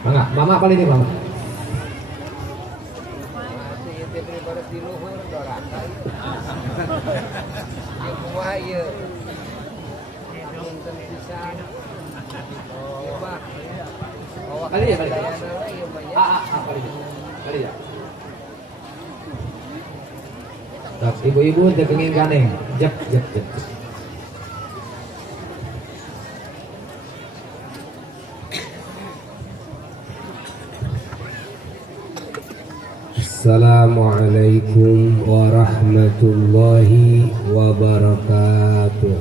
Mangga, mama paling ini mama. Kali ya, kali. Kali ya. Tak, ibu-ibu teh pengen ganeng. Jep. Assalamualaikum warahmatullahi wabarakatuh.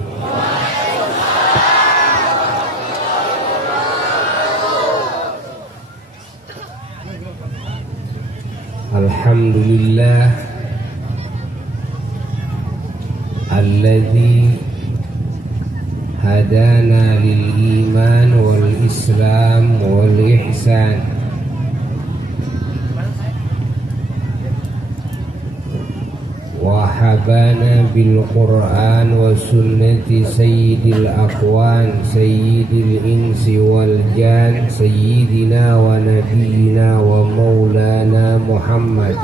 Alhamdulillah alladzi hadana lil iman wal islam wal ihsan وحبانا بالقرآن وسنة سيد الأكوان سيد الإنس والجان سيدنا ونبينا ومولانا محمد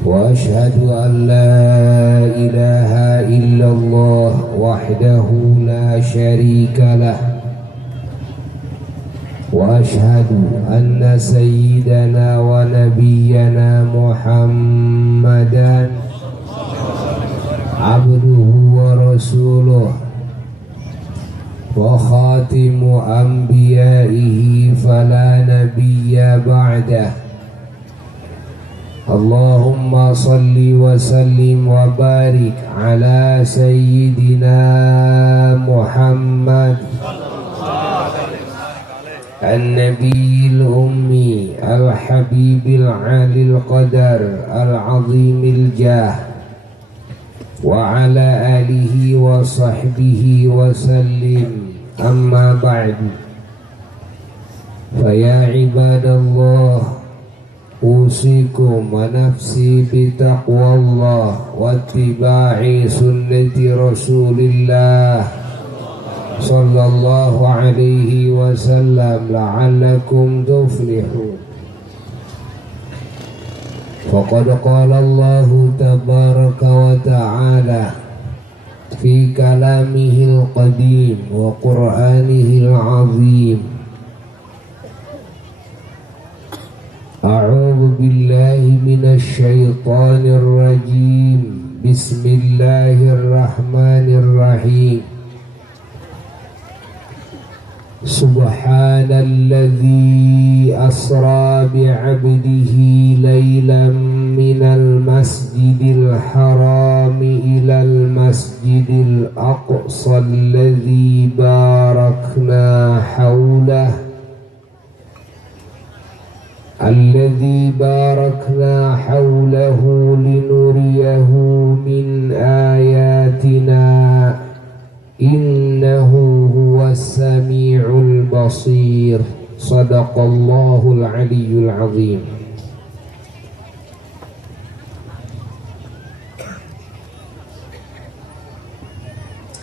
وأشهد أن لا إله إلا الله وحده لا شريك له وأشهد أن سيدنا ونبينا محمدا عبده ورسوله وخاتم أنبيائه فلا نبي بعده اللهم صل وسلم وبارك على سيدنا محمد النبي الأمي الحبيب العالي القدر العظيم الجاه وعلى آله وصحبه وسلم أما بعد فيا عباد الله أوصيكم ونفسي بتقوى الله واتباع سنة رسول الله صلى الله عليه وسلم لعلكم تفلحون فقد قال الله تبارك وتعالى في كلامه القديم وقرآنه العظيم أعوذ بالله من الشيطان الرجيم بسم الله الرحمن الرحيم سبحان الذي أسرى بعبده ليلا من المسجد الحرام إلى المسجد الأقصى الذي باركنا حوله لنريه من آياتنا إنه هو السميع البصير صدق الله العلي العظيم.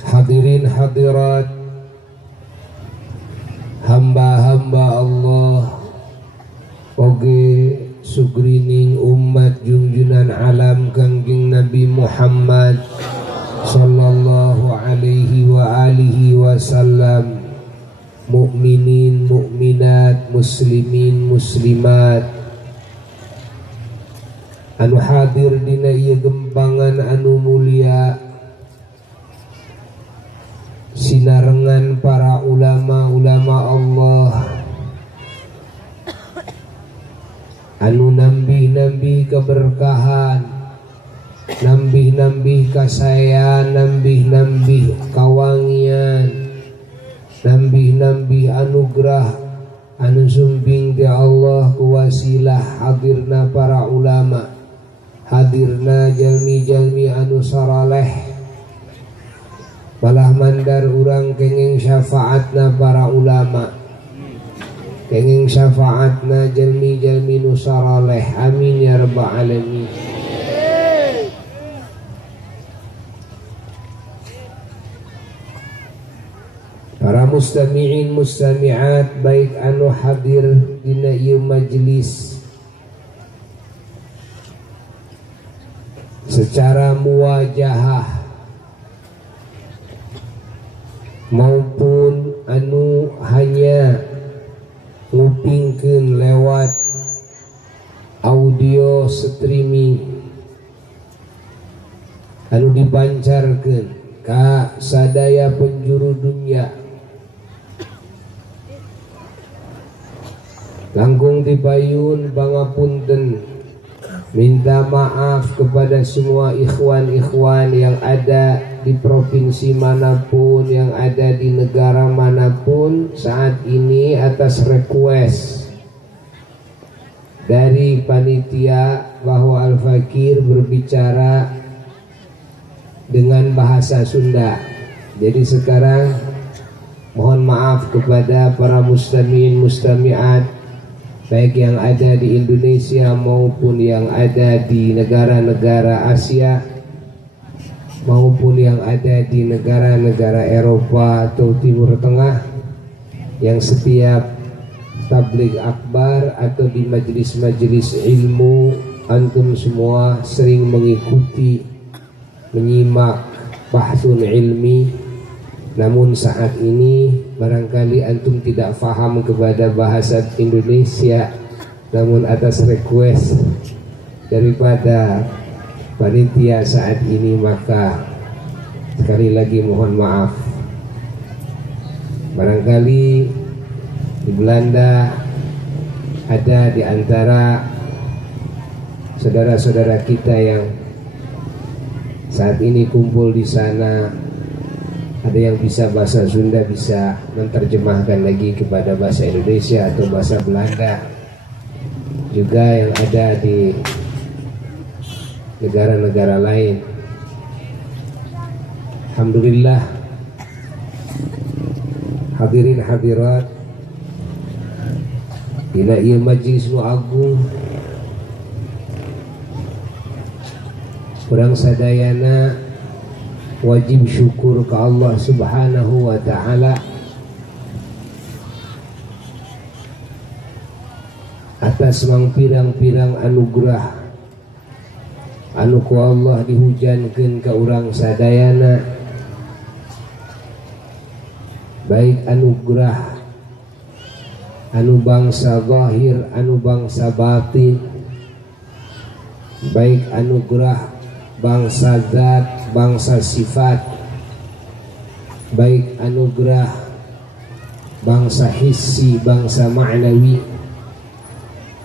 Hadirin hadirat, hamba-hamba Allah oge sugrining umat junjunan alam kangjeng Nabi Muhammad sallallahu alaihi wa alihi wasallam, mukminin mukminat, muslimin muslimat anu hadir dina ieu gempangan anu mulia, sinarengan para ulama-ulama Allah anu nambih-nambih keberkahan, nambih-nambih kasayan, nambih-nambih kawangian, nambih-nambih anugerah anu sumping ti Allah ku wasilah hadirna para ulama, hadirna jalmi-jalmi anu saraleh malah mandar urang kenging syafaatna para ulama, kenging syafaatna jalmi-jalmi nu saleh. Amin ya rabbal alamin. Para mustami'in mustami'at baik anu hadir dina ieu majlis secara muwajahah maupun anu hanya ngupingkeun lewat audio streaming anu dipancarkeun ka sadaya penjuru dunya. Langkung dipayun pangapunten, minta maaf kepada semua ikhwan-ikhwan yang ada di provinsi manapun, yang ada di negara manapun saat ini atas request dari panitia bahwa Al-Fakir berbicara dengan bahasa Sunda. Jadi sekarang mohon maaf kepada para mustami'in mustami'at baik yang ada di Indonesia maupun yang ada di negara-negara Asia maupun yang ada di negara-negara Eropa atau Timur Tengah, yang setiap tabligh akbar atau di majelis-majelis ilmu antum semua sering mengikuti, menyimak bahsun ilmi. Namun saat ini barangkali antum tidak faham kepada bahasa Indonesia, namun atas request daripada panitia saat ini maka sekali lagi mohon maaf. Barangkali di Belanda ada di antara saudara-saudara kita yang saat ini kumpul di sana, ada yang bisa bahasa Sunda, bisa menerjemahkan lagi kepada bahasa Indonesia atau bahasa Belanda. Juga yang ada di negara-negara lain. Alhamdulillah, hadirin hadirat dina ieu majlis nu agung, urang sadayana wajib syukur ke Allah subhanahu wa ta'ala atas mangpirang-pirang anugerah anu ku Allah dihujankeun ka urang sadayana, baik anugerah anu bangsa zahir, anu bangsa batin, baik anugerah bangsa zat, bangsa sifat, baik anugerah bangsa hissi, bangsa ma'nawi,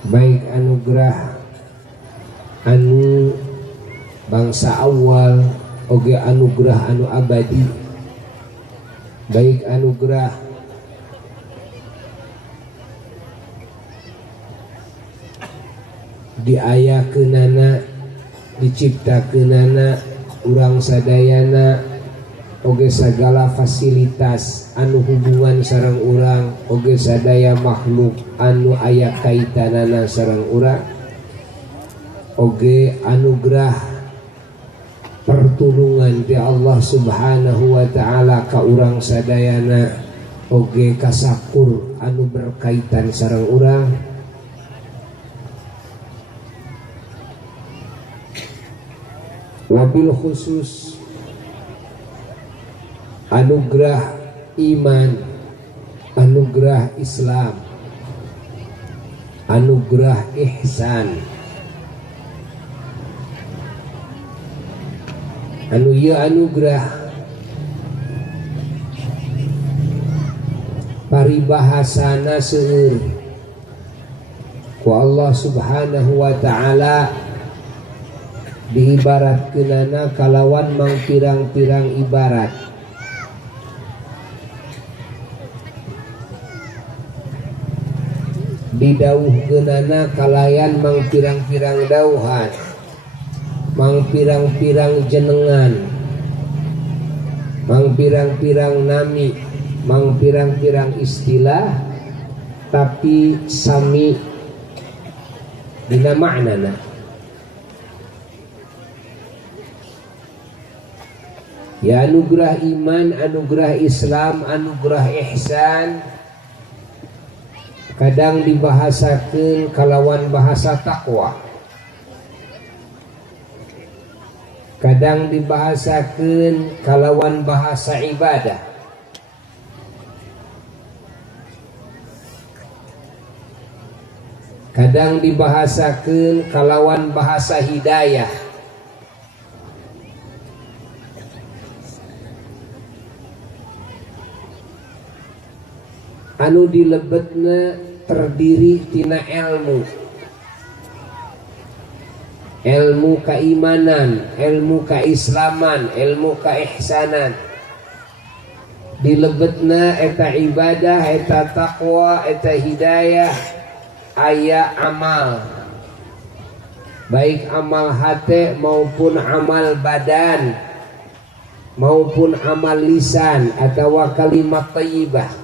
baik anugerah anu bangsa awal, oge anugerah anu abadi, baik anugerah diayakeunana, diciptakeunana urang sadayana, oge sagala fasilitas anu hubungan sareng urang, oge sadaya makhluk anu aya kaitanana sareng urang, oge anugerah pertulungan di Allah subhanahu wa ta'ala ka urang sadayana, oge kasakur anu berkaitan sareng urang. Wabil khusus anugerah iman, anugerah Islam, anugerah ihsan, anu ieu anugerah paribahasana seueur ku Allah subhanahu wa ta'ala diibaratkeunana kalawan mang pirang-pirang ibarat. Didauhkeunana kalayan mang pirang-pirang dauhan, mang pirang-pirang jenengan, mang pirang-pirang nami, mang pirang-pirang istilah, tapi sami dina maknana. Ya anugerah iman, anugerah Islam, anugerah ihsan kadang dibahasakeun kalawan bahasa takwa, kadang dibahasakeun kalawan bahasa ibadah, kadang dibahasakeun kalawan bahasa hidayah. Anu dilebetna terdiri tina ilmu, ilmu keimanan, ilmu keislaman, ilmu keihsanan. Dilebetna eta ibadah, eta taqwa, eta hidayah, aya amal, baik amal hati maupun amal badan maupun amal lisan atau kalimat thayyibah.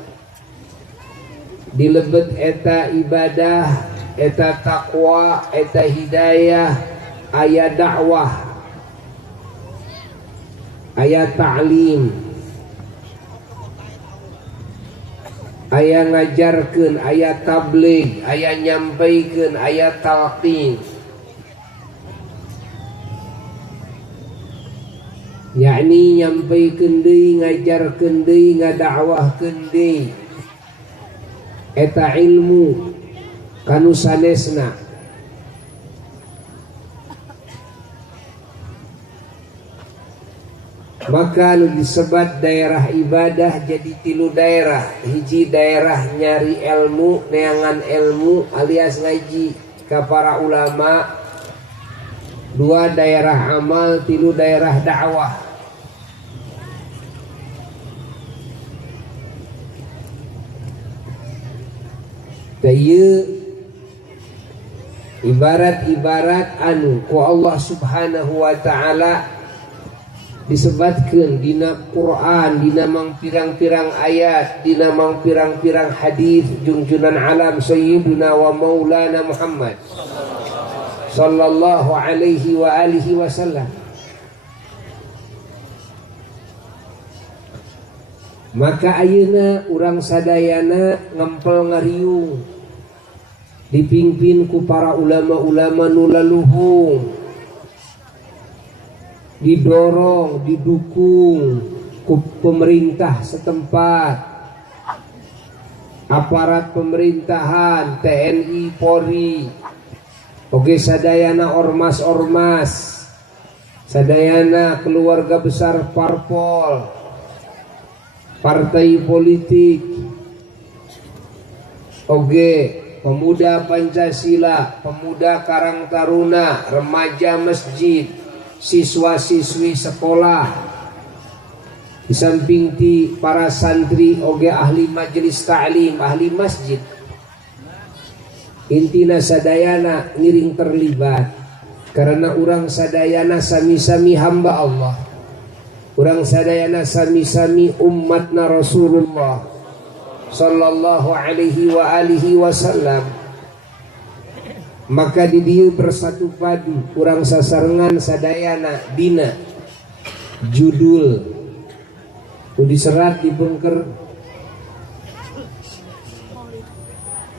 Dilebet eta ibadah, eta taqwa, eta hidayah, aya dakwah, aya ta'lim, aya ngajarkeun, aya tabligh, aya nyampaikeun, aya talqin. Yakni nyampaikeun deui, ngajarkeun deui, ngadakwahkeun deui. Eta ilmu kanu sanesna. Maka nu disebat daerah ibadah jadi 3 daerah. Hiji daerah nyari ilmu, neangan ilmu alias ngaji ka para ulama. 2 daerah amal, 3 daerah dakwah. Daya ibarat-ibarat anu ku Allah subhanahu wa ta'ala disebatkeun dina Quran, dina mang pirang-pirang ayat, dina mang pirang-pirang hadis junjunan alam sayyiduna wa maulana Muhammad sallallahu alaihi wa alihi wasallam. Maka ayeuna urang sadayana ngempel ngariung dipimpin ku para ulama-ulama nu laluhung, didorong, didukung ku pemerintah setempat, aparat pemerintahan, TNI, Polri, oge sadayana ormas-ormas, sadayana keluarga besar parpol, partai politik, oge pemuda Pancasila, pemuda Karang Taruna, remaja masjid, siswa-siswi sekolah, di samping ti para santri oge ahli majelis ta'lim, ahli masjid. Intina sadayana ngiring terlibat karena urang sadayana sami-sami hamba Allah. Urang sadayana sami-sami umatna Rasulullah sallallahu alaihi wa alihi wasallam. Maka di dieu bersatu padu urang sasarengan sadayana dina judul diserat di bengker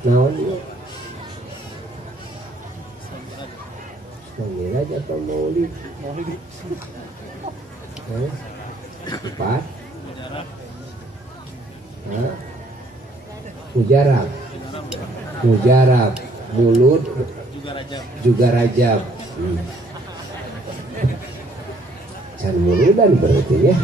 naon ieu Maulid atau Maulid? Empat. Mujarab, Mulud, juga Rajab. Can muludan berarti ya.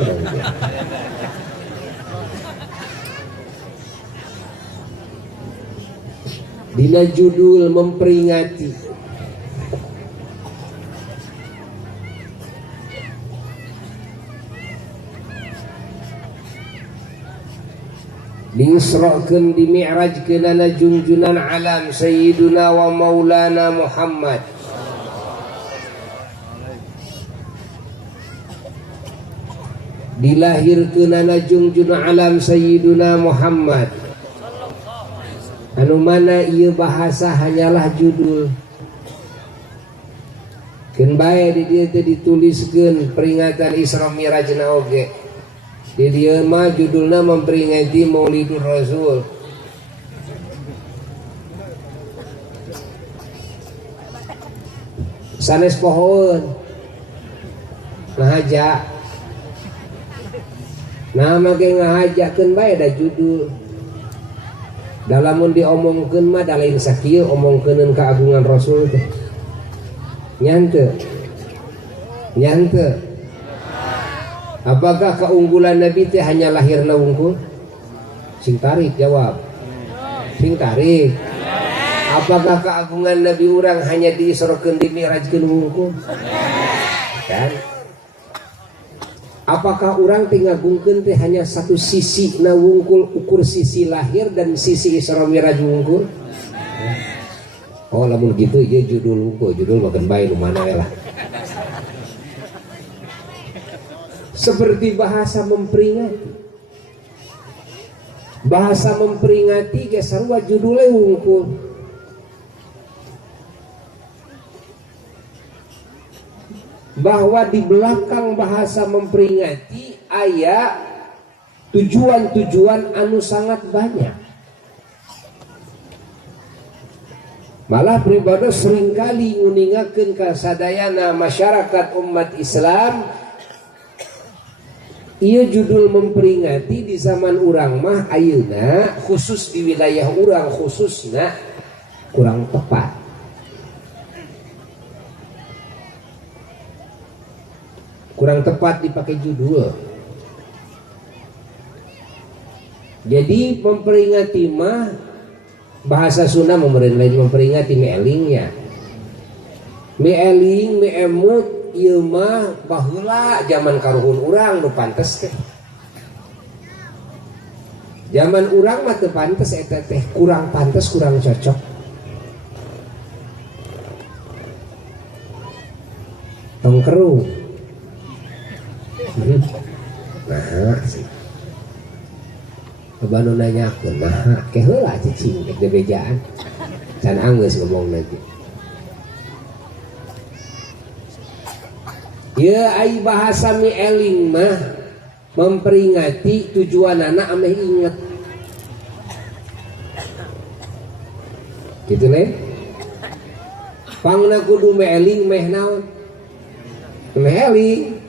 Dina judul memperingati diusrakeun di mi'rajkeun ala junjunan alam sayyiduna wa maulana Muhammad dilahirkeunana jungjuna alam sayyiduna Muhammad anu mana ieu bahasa hanyalah judul. Keun bae di dieu teh dituliskeun peringatan Isra Mi'rajna oge. Di dieu mah judulna memperingati Maulidur Rasul. Sanes pohon ngahaja nah make ngahajakeun bae da judul. Dalamun diomongkeun mah da lain sakieu omongkeuneun keagungan Rasul teh. Nyante. Apakah keunggulan Nabi teh hanya lahirna wungkul? Sing tarik jawab. Sing tarik. Apakah keagungan Nabi urang hanya diisrokeun di mi'rajkeun wungkul? Kan? Apakah orang ngagungkeun teh hanya satu sisi na wungkul, ukur sisi lahir dan sisi Isra Mi'raj wungkul? Oh lamun gitu ieu judul wungkul, judul makan bae nu mana lah. Seperti bahasa memperingati. Bahasa memperingati ge sarua judulnya wungkul. Bahwa di belakang bahasa memperingati aya tujuan-tujuan anu sangat banyak. Malah pribadi seringkali nguningakeun ka sadayana masyarakat umat Islam ieu judul memperingati di zaman urang mah ayeuna khusus di wilayah urang khususna kurang tepat. Kurang tepat dipakai judul. Jadi memperingati mah bahasa Sunda memperingati meelingnya. Meeling, meemut ieu mah baheula zaman karuhun urang nu pantes teh. Zaman urang mah teu pantes eta teh, kurang pantes, kurang cocok. Tongkeru. Nah sih coba nu nanyakeun nah ke heula cicing dek bejaan can anggeus ngomong lagi ya ai bahasa mi'eling mah memperingati tujuanana ameh inget gitu le pangna kudu mi'eling meh naon mi'eling.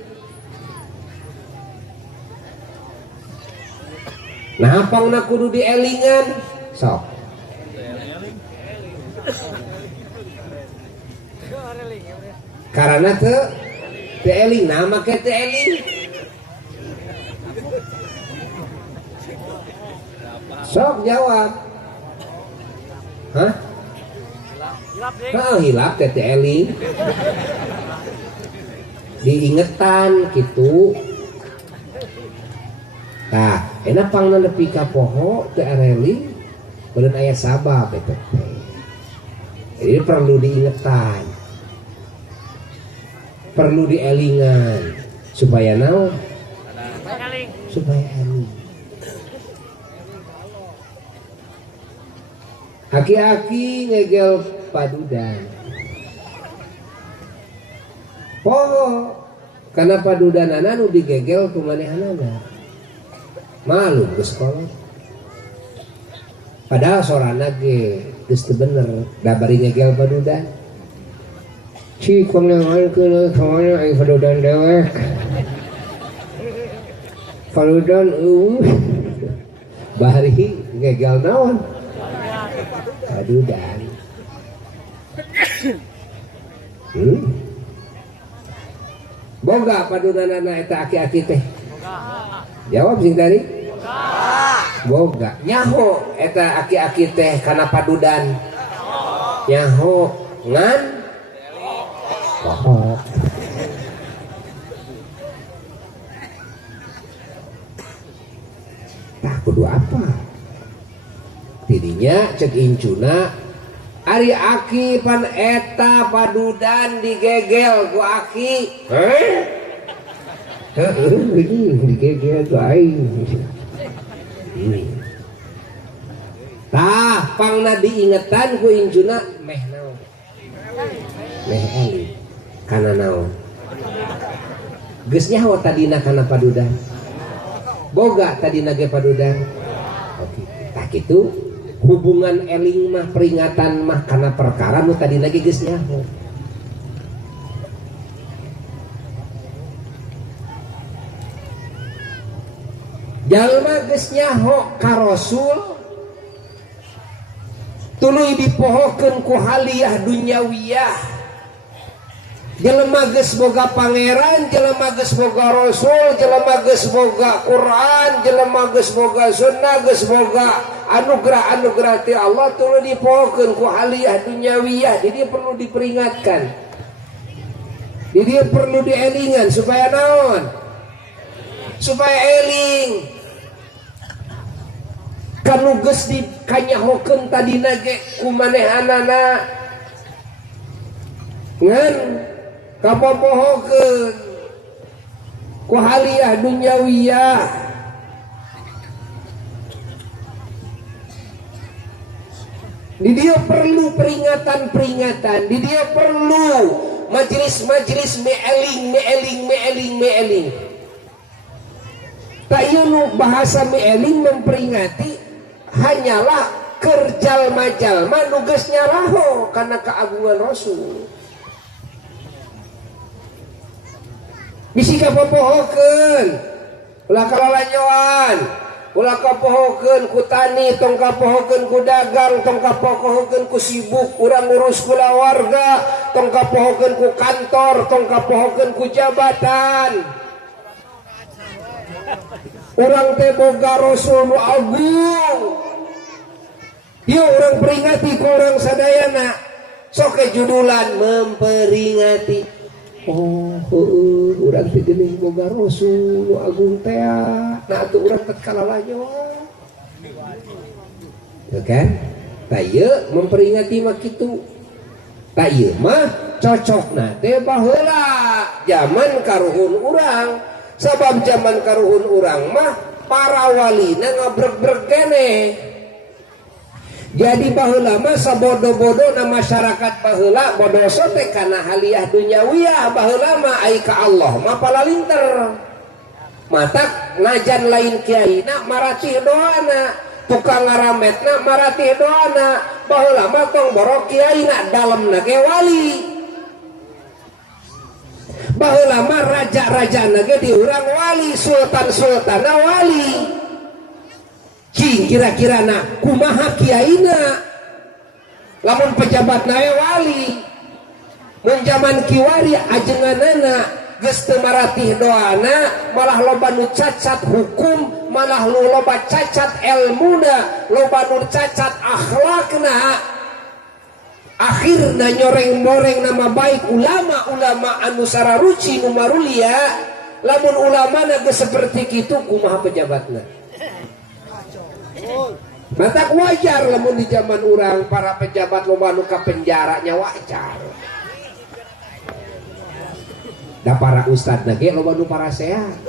Nah pangna kudu dielingan sok karena teu eling nah make teu eling sok jawab hah hilap teu eling diingetan gitu. Nah, enak pangna nepi ka poho teu eling, beureun aya sabab eta teh. Jadi perlu diingetan. Perlu dielingan supaya naon? Supaya eling. Aki-aki ngegel padudan. Poho karena padudanana nu digegel kumanehanana. Malu ke sekolah padahal sorana ge geus teu bener da bari ngegel padudan cik pangahalkeun kamana ai padudan dewek padudan bari ngegel naon padudan boga padudanana eta aki-aki teh jawab sing tadi boga nyaho eta aki-aki teh kana padudan nyaho ngan pohok tah kudu apa tidinya cek incuna ari aki pan eta padudan digegel ku aki Dikira tuh aing. Tah pangna diingetan ku injuna meh naon. Meh eling kana naon. Geus nyaho tadina kana padudang. Boga tadina ge padudang. Oke, tah kitu hubungan eling mah peringatan mah kana perkara nu tadina ge geus nyaho. Jalma geus nyaho ka Rasul tuluy dipohokeun ku haliah dunyawiyah. Jelema geus boga pangeran, jelema geus boga Rasul, jelema geus boga Quran, jelema geus boga sunnah, geus boga anugerah-anugerah ti Allah tuluy dipohokeun ku haliah dunyawiyah. Jadi perlu diperingatkan. Jadi perlu dielingan supaya naon? Supaya eling. Kanu geus dikanyahokeun tadina ge kumanehanana ngan kapopohokeun ku haliah dunyawiyah. Di dia perlu peringatan-peringatan, di dia perlu majelis-majelis meeling. Tayunu bahasa meeling memperingati hanyalah kerjal majalma nugasnya raho karena keagungan Rasul. Bisi kapopohokeun, ulah kalalanyoan, ulah kapohokeun ku tani, tong kapohokeun ku dagang, tong kapohokeun ku sibuk urang ngurus kulawarga, tong kapohokeun ku kantor, tong kapohokeun ku jabatan. Urang teh boga Rasul nu agung. Ieu urang peringati ku urang sadayana. Sok judulan memperingati. Oh, urang teh geuning boga Rasul nu agung teh. Nah atuh urang teh kalalayoan. Teu kan? Tah ieu memperingati mah kitu. Tah ieu mah cocokna teh baheula zaman karuhun urang. Sabab zaman karuhun urang mah para walina ngabreg-breg keneh. Jadi baheula mah sabodo-bodo na masyarakat baheula bodoso teh kana haliah dunyawiyah. Baheula mah ai ka Allah mah palalinter. Matak ngajan lain kiaina maratih doana, tukang ngarametna maratih doana. Baheula mah tong borok kiaina dalemna ge wali. Baheula mah raja-raja ge diurang wali, sultan-sultanna wali. Cing kira-kira na kumaha kiaina? Lamun pejabatna we wali. Mun zaman kiwari ajenganana geus teu maratih doana, malah loba nu cacat hukum, malah loba cacat ilmuna, loba nu cacat akhlakna. Akhirna nyoreng-noreng nama baik ulama-ulama anu sararuci nu marulia. Lamun ulama na geus seperti kitu kumaha pejabatna? Matak wajar lamun di zaman urang para pejabat loba nu ka penjaranya wajar. Da para ustad na ge loba nu parasehat.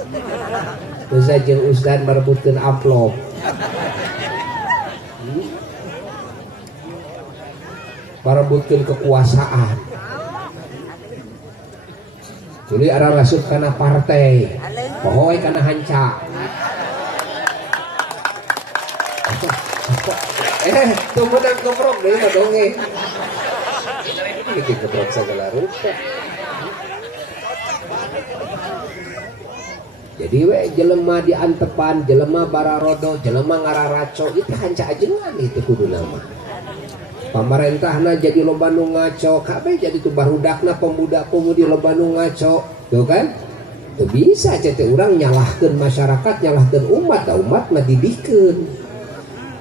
Ustad jeung ustad merebutkeun amplop. Merebutkeun kekuasaan. Jadi arah rasuk kana partai, pohoy kana hanca. Tunggu dan keprok deui mah dongeng. Iki keprok sagala rupa. Jadi we jelema di antepan, jelema bararodo, jelema ngararaco itu hanca ajengan itu kudu nama. Pamarentahna jadi loba nu ngaco, kabeh jadi tu barudakna pemuda-pemudi loba nu ngaco, tuh kan? Teu bisa cete urang nyalahkeun masyarakat, nyalahkeun umat, umat mah didikeun.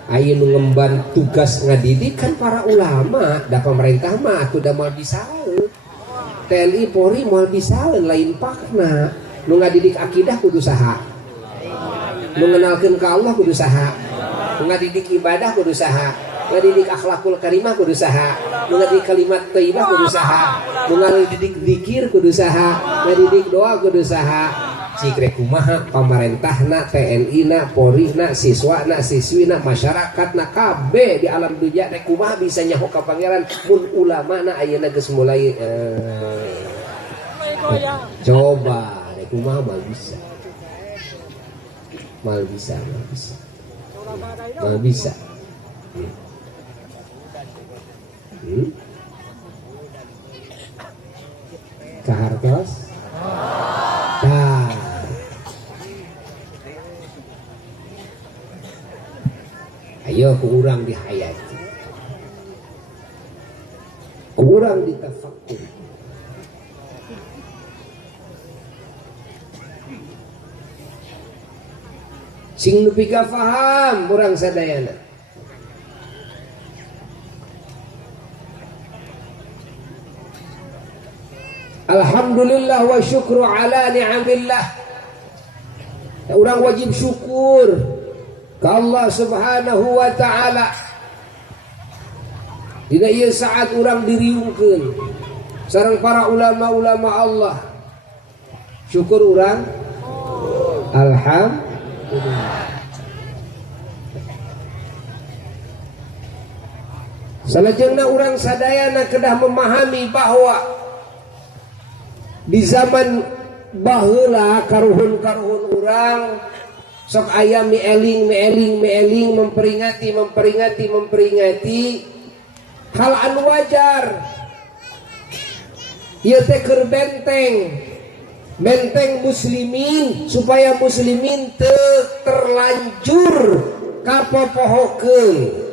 Aya nu ngemban tugas ngadidik kan para ulama, da pemerintah mah atuh da moal bisaeun. TNI Polri moal bisaeun lain pakna. Nu ngadidik akidah kudu saha? Nu ngenalkeun ka Allah kudu saha? Nu ngadidik ibadah kudu saha? Ngadidik akhlakul karimah kudu saha, ngadidik kalimat thayyibah kudu saha, ngadidik zikir kudu saha, ngadidik doa kudu saha. Cikre kumaha pamarentahna, TNI-na, Polri-na, siswa-na, siswi-na, masyarakat-na kabeh di alam dunia rek kumaha bisa nyaho ka pangeran mun ulama-na ayeuna geus mulai coba rek kumaha mal bisa. Mal bisa. Kahartos? Ayo ku urang dihayati, ku urang ditafakkur. Sing nepi ka faham urang sadayana. Alhamdulillah wa syukru ala ni'amillah. Urang wajib syukur ke Allah subhanahu wa ta'ala. Dina ieu saat urang diriungkeun sareng para ulama-ulama Allah. Syukur urang alhamdulillah. Salajengna urang sadayana kedah memahami bahwa di zaman baheula karuhun-karuhun urang sok aya meeling memperingati hal anu wajar. Ieu teh keur benteng muslimin supaya muslimin teu terlanjur kapopohokeun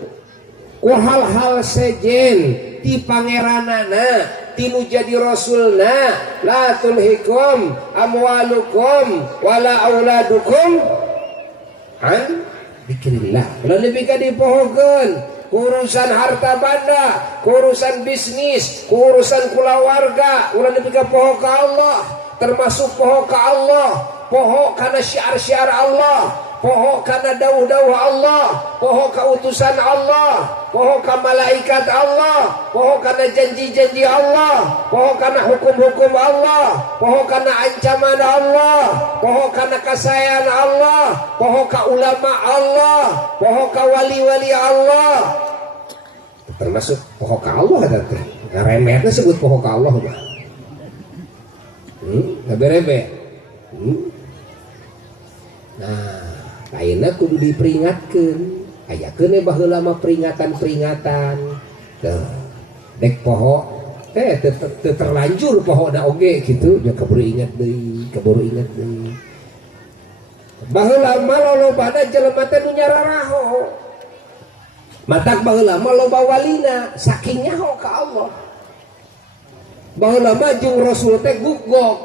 ku hal-hal sejen ti pangeranana tinu jadi rasulna. La tulhikum amwalukum wala auladukum an dzikrillah. Ulah nepi ka dipohokeun urusan harta banda, urusan bisnis, urusan kulawarga. Ulah nepi ka poho ka Allah, termasuk poho ka Allah, poho kana syiar-syiar Allah, poho kana dawuh-dawuh Allah, poho ka utusan Allah, poho ka malaikat Allah, poho kana janji-janji Allah, poho kana hukum-hukum Allah, poho kana ancaman Allah, poho kana kasayan Allah, poho ka ulama Allah, poho ka wali-wali Allah. Termasuk poho ka Allah teh. Ngaremehna sebut poho ka Allah mah. Ngaberebe. Nah, ayeuna kudu diperingatkeun. Ayakeun baheula mah peringatan-peringatan. Teu dek poho teu terlanjur pohona oge kitu, nya kaburu ingat deui. Baheula mah lolobana jelema teh nu nyararaho. Matak baheula mah loba walina saking nyaho ka Allah. Baheula mah jeung Rasul teh gugok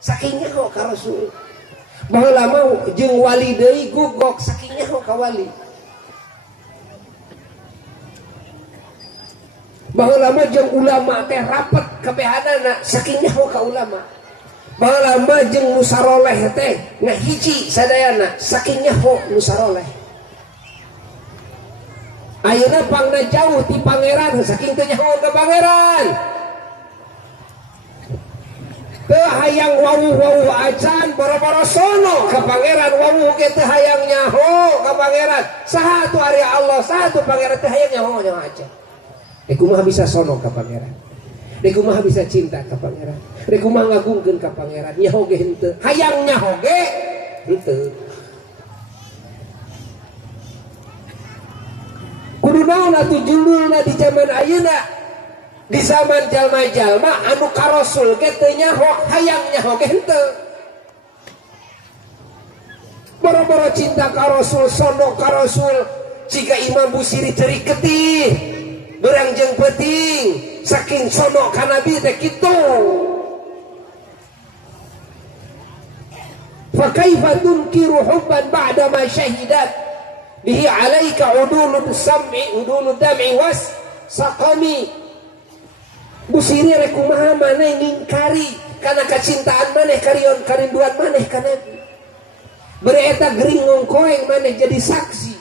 saking nyaho ka Rasul. Baheula mah jeung wali deui gugok saking nyaho ka wali. Baheula mah jeung ulama teh rapet kabehanana saking nyaho ka ulama. Baheula mah jeung musaroleh teh ngahiji sadayana saking nyaho musaroleh. Ayeuna pangna jauh ti pangeran saking teu nyaho ka pangeran. Teu hayang wawuh-wawuh acan boro-boro sono ka pangeran, wawuh ge teu hayang nyaho ka pangeran. Saha atuh ari Allah, saha atuh pangeran teu hayang nyaho acan. Kumaha bisa sono ka pangeran. Kumaha bisa cinta ka pangeran. Kumaha ngagungkeun ka pangeran. Nyaho ge henteu, hayang nyaho ge henteu. Kudu naon atuh judulna di zaman ayeuna, di zaman jalma-jalma anu ka Rasul ge teu nyaho, hayang nyaho ge henteu. Boro-boro cinta ka Rasul, sono ka Rasul, jika Imam Busiri ceri ketih, berang jeung penting, saking sono ka Nabi teh kitu. Fa kaifa tunkiru hubban ba'da ma syahidat bihi alaika udulud sam'i udulud dam'i was saqami. Busiri rek kumaha maneh ngingkari kana kacintaan maneh karion karinduan maneh ka Nabi. Beri eta gering ngongkoeng maneh jadi saksi.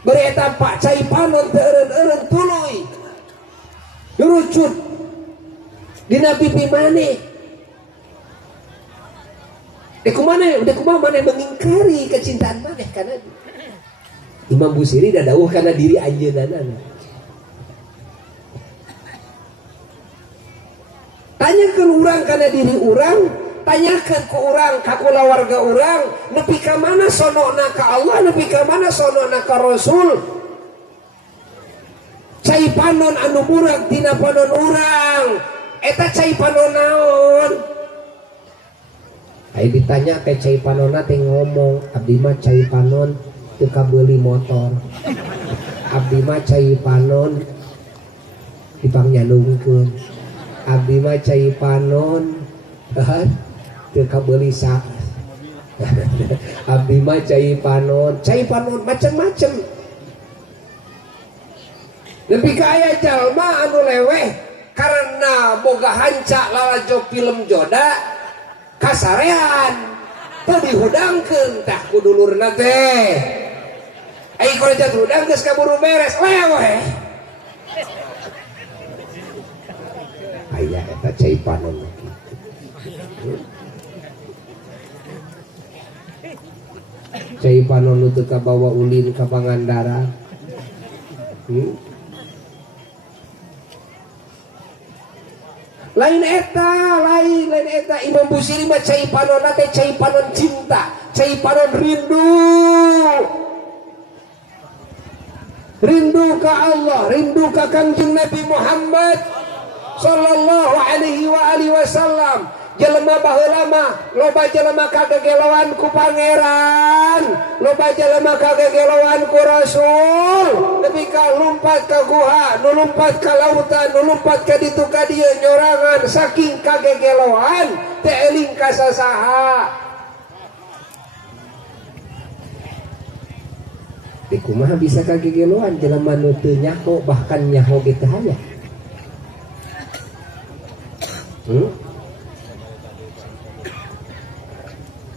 Beri eta pak cai panon teu eureun-eureun tuluy. Nurucut dina pipi maneh. Kumaha mana mengingkari kecintaan mana karena Imam Busiri dah dawuh karena diri anjeunana. Tanyakan orang karena diri orang, tanyakan ke orang, ka kulawarga orang, nepi ka mana sonona ka Allah, nepi ka mana sonona ka Rasul. Cai panon anu murag tina panon urang, eta cai panon naon? Ayo ditanya ke cai panonna teh ngomong, abdi mah cai panon teu kabeuli motor. Abdi mah cai panon dipangnyanungkeun. Abdi mah cai panon teu kabeuli sak. Abdi mah cai panon macem-macem. Nepi ka aya jalma anu leweh karena boga hanca lalajo film joda kasarean teu dihudangkeun tah ku dulurna teh. Ai kolejat hudang geus kaburu beres leweh. Aya eta cai panon. Cai panon nu teu kabawa ulin ka Pangandaran. Lain eta Imam Busiri mah cai panon teh cai panon cinta, cai panon rindu ka Allah, rindu ka Kangjeng Nabi Muhammad sallallahu alaihi wasallam. Jelema baheula mah loba jelema kagegeloan ku pangeran, loba jelema kagegeloan ku Rasul. Nepi ka lumpat ka guha, nu lumpat ka lautan, nu lumpat ka ditu ka dieu nyorangan saking kagegeloan teu eling ka sasaha. Di kumaha bisa kagegeloan jelema nu teu nyaho bahkan nyaho ge teu aya.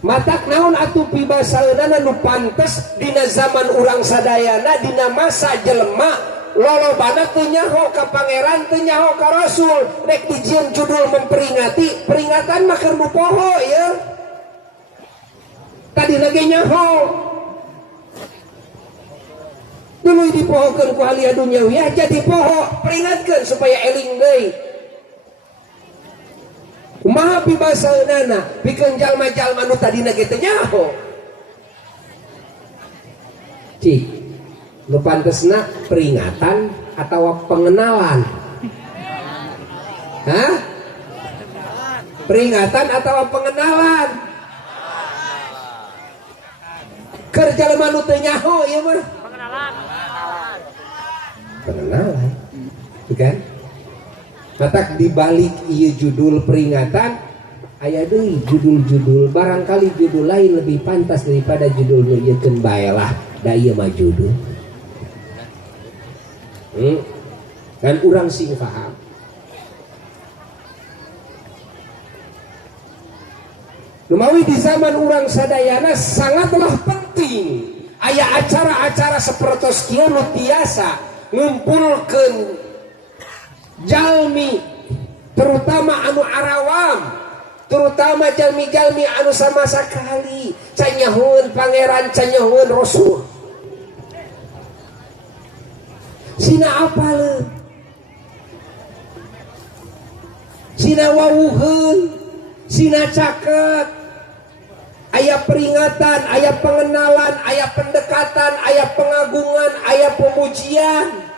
Matak naon atuh pibasaeunana nu pantes dina zaman urang sadayana dina masa jelema lolobana teu nyaho ka pangeran teu nyaho ka Rasul rek dijieun judul memperingati peringatan mah keur nu poho ya tadi lagi nyaho dulu dipohokeun ku halia duniawi jadi poho peringatkeun supaya eling deui. Kumaha pibasaeunana pikeun jalma-jalma nu tadina ge teu nyaho. Cik, nu pantesna peringatan atawa pengenalan? Hah? Peringatan atawa pengenalan? Keur jalma nu teu nyaho ieu mah. Pengenalan. Bukan? Matak dibalik iya judul peringatan aya deui judul-judul barangkali judul lain lebih pantas daripada judul nu ieukeun bae lah da ieu mah judul kan urang sing paham lumawi di zaman urang sadayana sangatlah penting aya acara-acara sapertos kieu nu tiasa ngumpulkeun jalmi terutama anu arawam terutama jalmi-jalmi anu sama sakali canyahoun pangeran canyahoun Rasul sina apaleun sina wawuheun sina caket aya peringatan aya pengenalan aya pendekatan aya pengagungan aya pemujian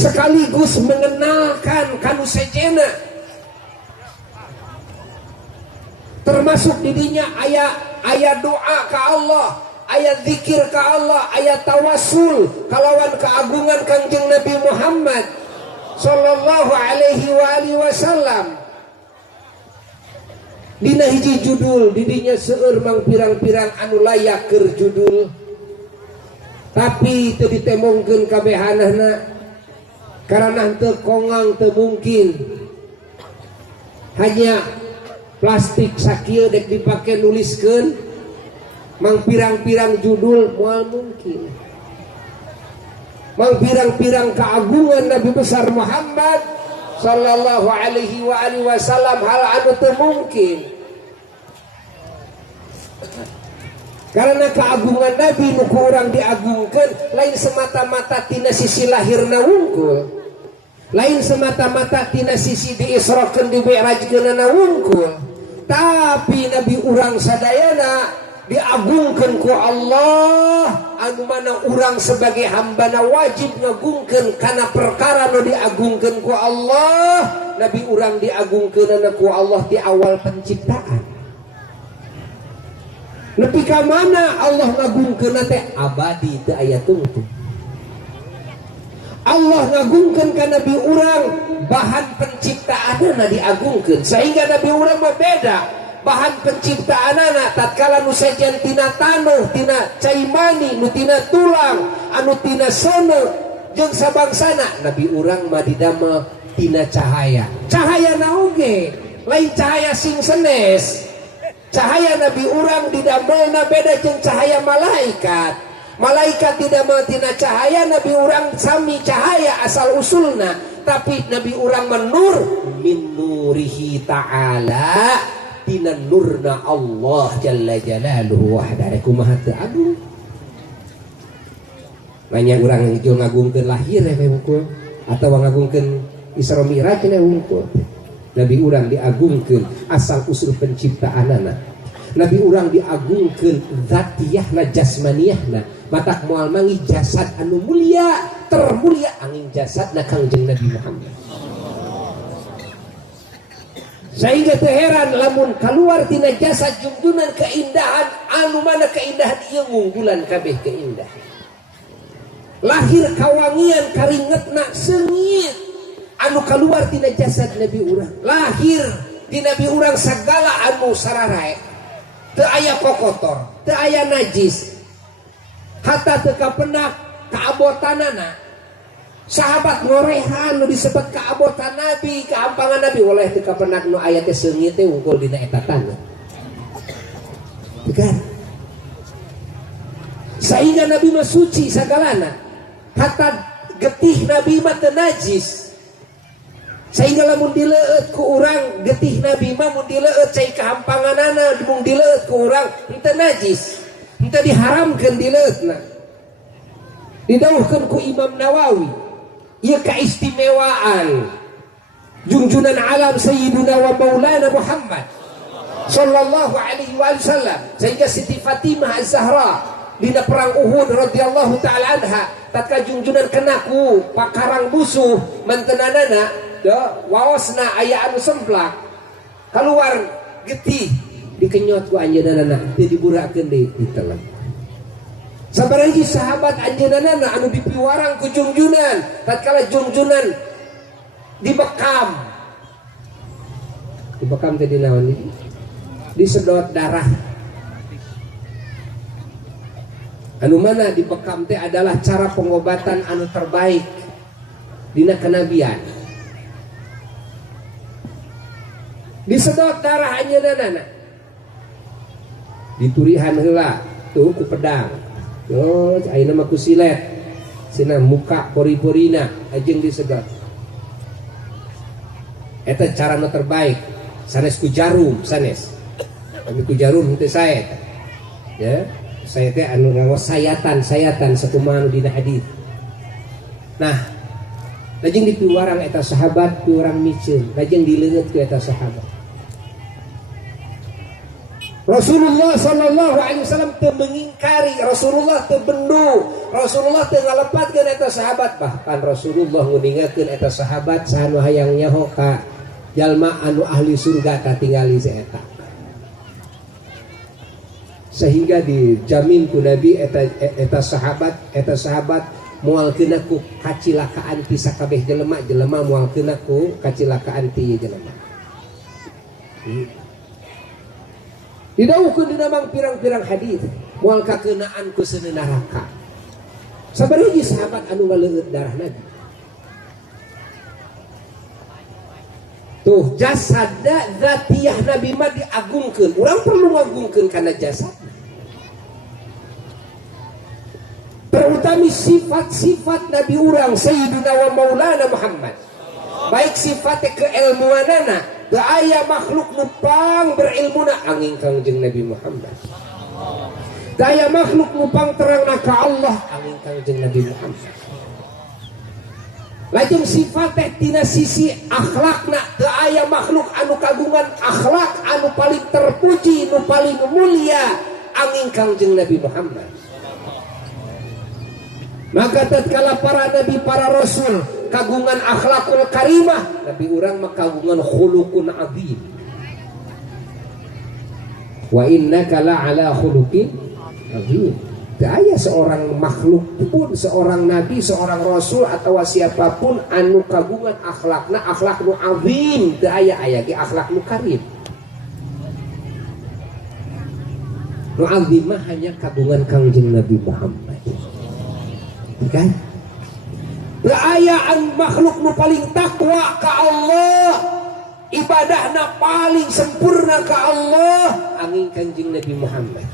sekaligus mengenalkan kanu sejena termasuk didinya ayat doa ke Allah ayat zikir ke Allah ayat tawasul kalawan keagungan Kangjeng Nabi Muhammad sallallahu alaihi wasallam dina hiji judul didinya seueur mang pirang-pirang anu layak keur judul tapi teu ditemongkeun kabehanana karena teu kongang teu mungkin hanya plastik sakieu dek dipake nuliskeun mang pirang-pirang judul moal mungkin mang pirang-pirang keagungan Nabi besar Muhammad sallallahu alaihi wa alihi wasallam hal anu teu mungkin. Karena keagungan Nabi nu ku urang diagungkeun lain semata-mata tina sisi lahirna wungkul, lain semata-mata tina sisi diisrokeun di mi'rajkeunna wungkul, tapi Nabi urang sadayana diagungkeun ku Allah anu mana urang sebagai hambana wajib ngagungkeun kana perkara nu diagungkeun ku Allah. Nabi urang diagungkeunna ku Allah di awal penciptaan. Nepi ka mana Allah ngagungkeun teh abadi teu aya tungtung. Allah ngagungkeun ka Nabi urang bahan penciptaanna diagungkeun sehingga Nabi urang mah beda. Bahan penciptaanna tatkala nu sajan tina tanuh, tina cai mani, nu tina tulang, anu tina seuneu jeung sabangsana, Nabi urang mah didamel tina cahaya. Cahaya oge lain cahaya sing senes. Cahaya Nabi urang didamelna beda jeung cahaya malaikat. Malaikat didamel tina cahaya, Nabi urang sami cahaya asal usulna, tapi Nabi urang menur min nurihi ta'ala, tina nurna Allah jalla jalaluhu wahda kumaha teu agung. Nanya urang jeung ngagungkeun lahir we wungkul atawa ngagungkeun Isra Mi'raj we wungkul. Nabi urang diagungkeun asal usul penciptaanana. Nabi urang diagungkeun zatiyahna jasmaniyahna. Matak moal mangi jasad anu mulia, termulia angin jasadna Kangjeng Nabi Muhammad. Sehingga teu heran lamun kaluar tina jasad junjunan keindahan anu mana keindahan ieu ngunggulan kabeh keindahan. Lahir kawangian karingetna seungit anu kaluar tina jasad Nabi urang. Lahir di Nabi urang sagala anu sararae, teu aya kokotor, teu aya najis, hatta teu kapenak kaabotanana. Sahabat ngorehan nu disebut kaabotan Nabi, keampangan Nabi, oleh teu kapenak nu aya teh seungit teh unggul dina eta tanah. Tegar. Sehingga Nabi mah suci sagalana, hatta getih Nabi mah teu najis. Sehingga lamun dileueut ku urang getih Nabi mah mun dileueut cai kahampanganana mun dileueut ku urang henteu najis, henteu diharamkeun dileueutna. Didawuhkeun ku Imam Nawawi ieu kaistimewaan junjunan alam sayyiduna wa maulana Muhammad sallallahu alaihi wasallam. Sehingga Siti Fatimah Az-Zahra dina perang Uhud radhiyallahu taala anha tatkala junjunan kena ku pakarang musuh mantenanana waosna aya anu semplak keluar getih dikenyot ku anjeunana teu diburakeun deui ditelan. Sabaraha sahabat anjeunana anu dipiwarang ku junjunan tatkala junjunan dibekam teh dinaon ieu disedot darah. Anu mana dibekam teh adalah cara pengobatan anu terbaik dina kenabian. Disedot darah anjeunana diturihan heula tuh ku pedang, terus ayeuna mah ku silet cenah muka pori-porina ajeng disedot. Eta carana terbaik, sanes ku jarum sanes. Kami ku jarum teu sae. Ya, saya teh anu ngaos sayatan sakumaha dina hadis. Nah, lajeng dipiwarang eta sahabat ku urang miceun, lajeng dileungit ku eta sahabat. Rasulullah sallallahu alaihi wasallam teu mengingkari, Rasulullah teu bendu, Rasulullah teu ngalepatkeun eta sahabat, bahkan Rasulullah nguningakeun eta sahabat sanu hayang nyaho ka jalma anu ahli surga katingali saeta. Sehingga dijamin ku Nabi eta sahabat moal kena ku kacilakaan ti sakabeh jelema moal kena ku kacilakaan ti jelema. Didawuhkeun dina mang pirang-pirang hadis moal kakeunaan ku seuneu neraka. Sabaraha sahabat anu ngaleueut darah Nabi. Tuh jasada zatiyah Nabi mah diagungkeun. Urang perlu ngagungkeun kana jasad. Terutama sifat-sifat Nabi urang Sayyidina wa Maulana Muhammad baik sifatnya keilmuanana teu aya makhluk nu pang berilmuna angin Kangjeng Nabi Muhammad. Teu aya makhluk nu pang terangna ka Allah angin Kangjeng Nabi Muhammad. Lajeng sifatnya tina sisi akhlakna teu aya makhluk anu kagungan akhlak anu paling terpuji nu paling mulia angin Kangjeng Nabi Muhammad. Maka tatkala para nabi para rasul kagungan akhlakul karimah, nabi urang mah kagungan khuluqun adzim. Wa innaka la'ala khuluqin adzim. Teu aya seorang makhluk pun, seorang nabi, seorang rasul atau siapapun anu kagungan akhlakna akhlak nu adzim, teu aya ge akhlak nu karim. Nu adzim mah hanya kagungan Kangjeng Nabi Muhammad. Kan? Keayaan makhluk nu paling takwa ka Allah, ibadahna paling sempurna ka Allah angin Kanjeng Nabi Muhammad.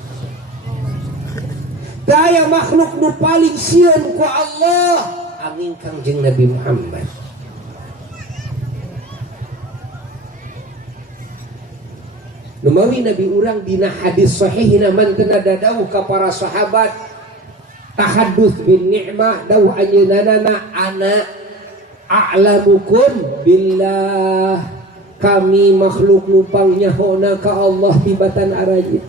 Daya makhluk nu paling sieun ku Allah angin Kanjeng Nabi Muhammad. Numawi Nabi urang dina hadis sahihna mantena dadau ka para sahabat tahadduts bin ni'mah dawuh anjeunana ana a'lamukum billah, kami makhluk numpang nyahona ka Allah tibatan arajid.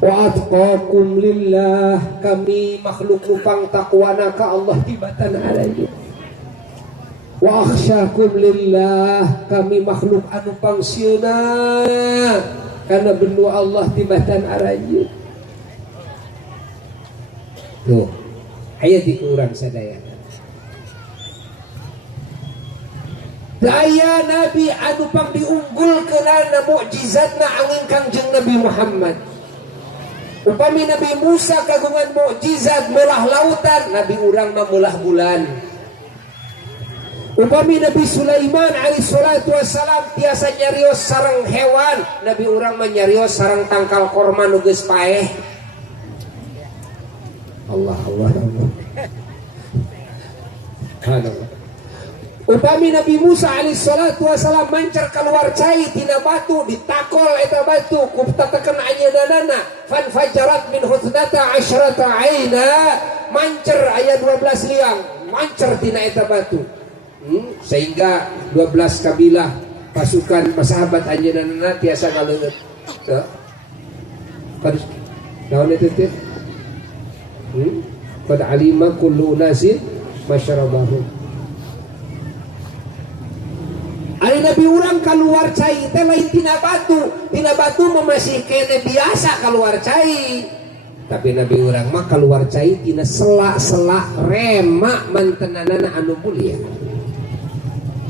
Wa atqakum lillah, kami makhluk numpang takwana ka Allah tibatan arajid. Wa akhsyakum lillah, kami makhluk anu pangsieuna kana bendu Allah tibatan arajid. Tuh, ayat dikurang sadaya. Daya Nabi anu pang diunggulkeunana mukjizatna angin Kangjeng Nabi Muhammad. Upami Nabi Musa kagungan mukjizat meulah lautan, Nabi urang mah meulah bulan. Upami Nabi Sulaiman alaihi salatu wassalam tiasa nyarios sareng hewan, Nabi urang mah nyarios sareng tangkal korma nu geus paeh. Allah. Upami Nabi Musa alaihi salatu wasalam mancar keluar cai tina batu, ditakol eta batu ku tatekeun anjeunana fan fajarat min husnata asyrata aina, mancar aya 12 liang mancar tina eta batu. Sehingga 12 kabilah pasukan sahabat anjeunana tiasa ngaleungeut. Naon eta teh? Qad alima kullu unasin masyarabahum. Ari Nabi urang keluar cai teh lain tina batu mah masih kene biasa keluar cai. Tapi Nabi urang mah keluar cai tina sela-sela rema mantenanana anu mulia.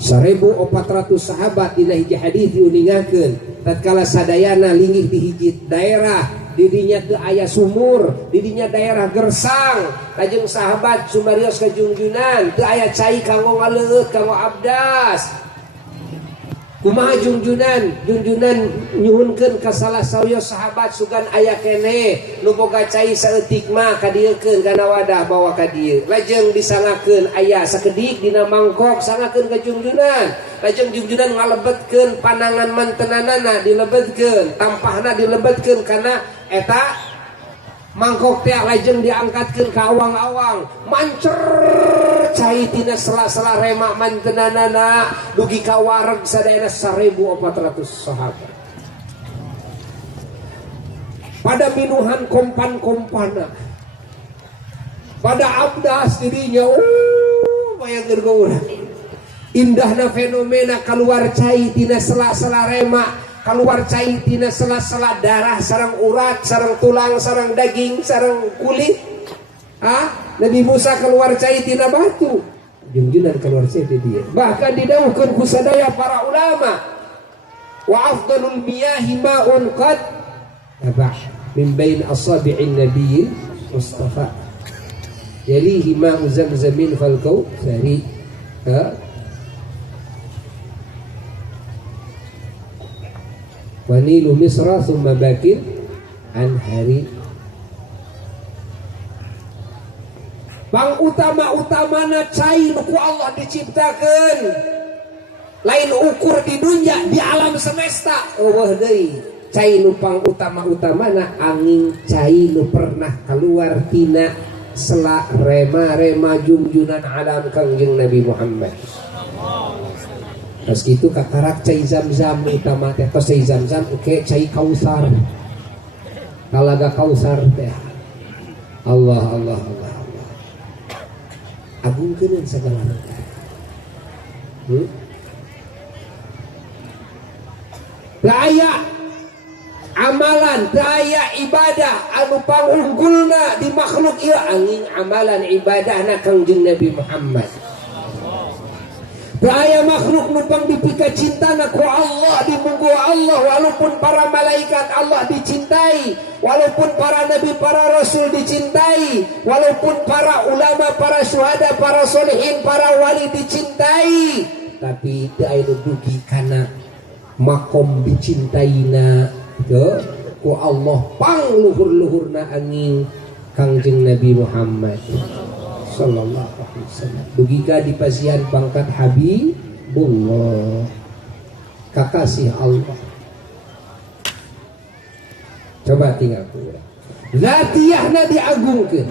1400 sahabat dina hiji hadis diuningakeun tatkala sadayana linggih di hiji daerah didinya teu aya sumur, didinya daerah gersang, lajeng sahabat sumarios ka jungjunan teu aya cai kanggo ngaleut kanggo abdas. Kumaha jungjunan nyuhunkeun ka salah sauyos sahabat sugan aya kene nu boga cai saeutik mah kadiekeun kana wadah bawa ka dieu. Lajeng disangakeun aya sakedik dina mangkok sangakeun ka jungjunan. Lajeng jungjunan ngalebetkeun panangan mantenanana dilebetkeun, tampahna dilebetkeun kana eta mangkok teh lajeng diangkatkeun ka awang-awang, mancer cai tina sela-sela rema mantenanana dugi ka wareg sadayana 1400 sahabat. Pada minuhan kompan-kompana, pada abdas dirinya, bayangkeun ka urang. Indahna fenomena keluar cai tina sela-sela rema, keluar cai tina sela-sela darah sareng urat, sareng tulang, sareng daging, sareng kulit. Nabi Musa keluar cai tina batu, jungjunan keluar cai ti dieu. Bahkan didawuhkeun ku sadaya para ulama, wa afdalul miyahi ma'un qad tabah min bain asabi'in nabiyil mustafa. Yalihi ma'u zamzamin fal kautsari. Wa nilu misra thumma bakir an hari. Pang utama-utamana cai nu ku Allah diciptakeun lain ukur di dunia di alam semesta eueuh deui cai nu pang utama-utamana angin cai nu pernah keluar tina sela rema-rema junjunan alam Kangjeng Nabi Muhammad. Terus gitu kakarak cai zam-zam utama teh tos cai zam-zam oke cai kausar talaga kausar teh Allah Allah Allah Allah agungkeun segala daya amalan daya ibadah anu pangunggulna di makhluk ieu angin amalan ibadahna Kangjeng Nabi Muhammad. Daya makhluk numpang dipika cintana ku Allah dimunggu Allah walaupun para malaikat Allah dicintai, walaupun para nabi para rasul dicintai, walaupun para ulama para syuhada para solihin para wali dicintai, tapi teu dugi kana makom dicintaina ku Allah pang luhur-luhurna angin Kangjeng Nabi Muhammad sallallahu alaihi wasallam. Dugika di pasian pangkat Habibullah kakasih Allah. Coba tinggal kurang zatiyahna diagungkeun,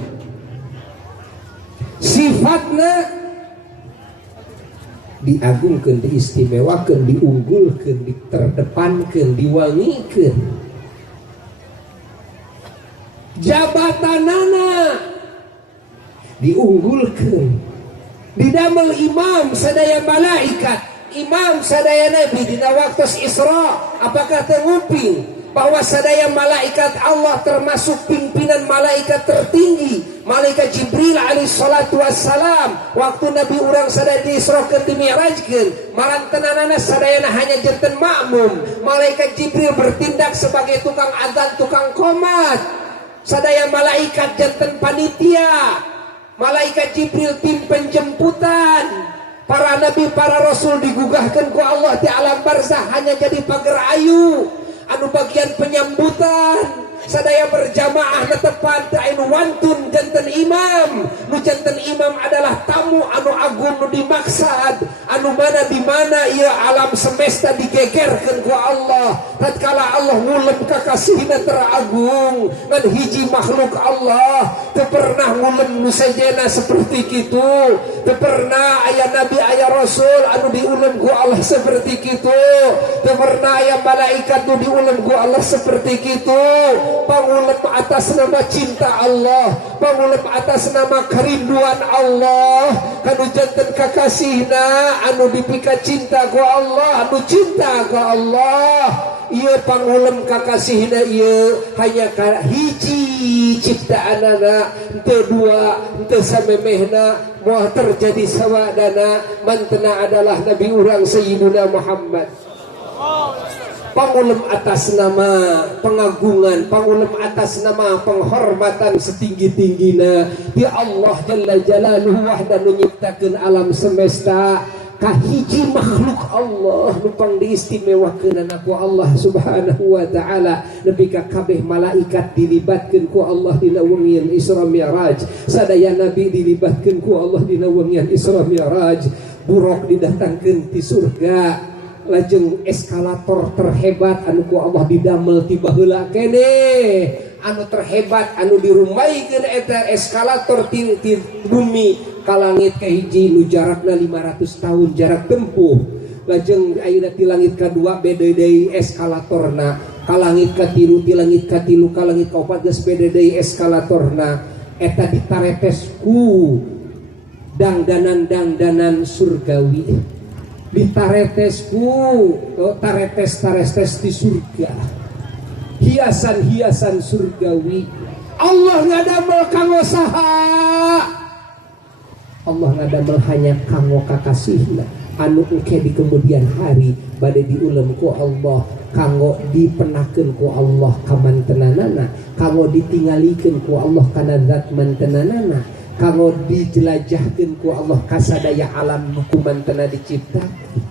sifatna diagungkeun, diistimewakeun, diunggulkeun, diterdepankeun, diwangikeun. Jabatanana diunggulkeun, didamel imam sadaya malaikat, imam sadaya nabi dina waktos Isra. Apakah tenguping bahwa sadaya malaikat Allah termasuk pimpinan malaikat tertinggi malaikat Jibril alaihi salatu wassalam waktu nabi urang sadaya diisrokeun dimi'rajkeun marantenanana sadayana hanya janten makmum. Malaikat Jibril bertindak sebagai tukang adzan tukang qomat, sadaya malaikat janten panitia. Malaikat Jibril tim penjemputan. Para nabi para rasul digugahkan ku Allah di alam barzah hanya jadi pagar ayu anu bagian penyambutan. Sadaya berjamaah netepan teu anu wantun janten imam. Nu janten imam adalah tamu anu agung nu dimaksad, anu mana di mana ieu alam semesta digegerkeun ku Allah. Tatkala Allah ngulem kakasihna teragung ngan hiji makhluk Allah teu pernah ngulem nu sejena seperti kitu. Teu pernah aya nabi aya rasul anu diulem ku Allah seperti kitu. Teu pernah aya malaikat nu diulem ku Allah seperti kitu. Pangulem atas nama cinta Allah, pangulem atas nama kerinduan Allah, anu janten kakasihna anu dipika cinta ku Allah, anu cinta ku Allah. Ieu pangulem kakasihna ieu hanya hiji ciptaanana, teu dua, teu samemehna, moal terjadi sawadana. Mantena adalah Nabi urang Sayyiduna Muhammad. Pangulem atas nama pengagungan, pangulem atas nama penghormatan setinggi-tinggina di Allah Jalla Jalaluhu wahdahu nyiptakeun alam semesta kahiji makhluk Allah nupang diistimewakeun ku Allah Subhanahu wa taala. Nepi ka kabeh malaikat dilibatkeun ku Allah dina wengian Isra Mi'raj, sadaya nabi dilibatkeun ku Allah dina wengian Isra Mi'raj. Buruk didatangkeun ti surga, lajeng eskalator terhebat anu ku Allah didamel ti baheula kene, anu terhebat anu dirumaikeun eta eskalator ti bumi ka langit ka hiji nu jarakna 500 tahun jarak tempuh. Lajeng ayeuna ti langit kadua beda deui eskalatorna, ka langit katilu, ti langit katilu ka langit kaopat geus beda deui eskalatorna. Eta ditaretes ku dangdanan surgawi, ditaretesku taretes di surga, hiasan-hiasan surgawi. Allah ngadamel kanggo saha? Allah ngadamel hanya kanggo kakasihna anu engke di kemudian hari bade diulem ku Allah, kanggo dipenakeun ku Allah ka mantenanana, kanggo ditingalikeun ku Allah kana zat mantenanana, kanggo dijelajahkeun ku Allah kasadaya alam nu kumantena diciptakeun,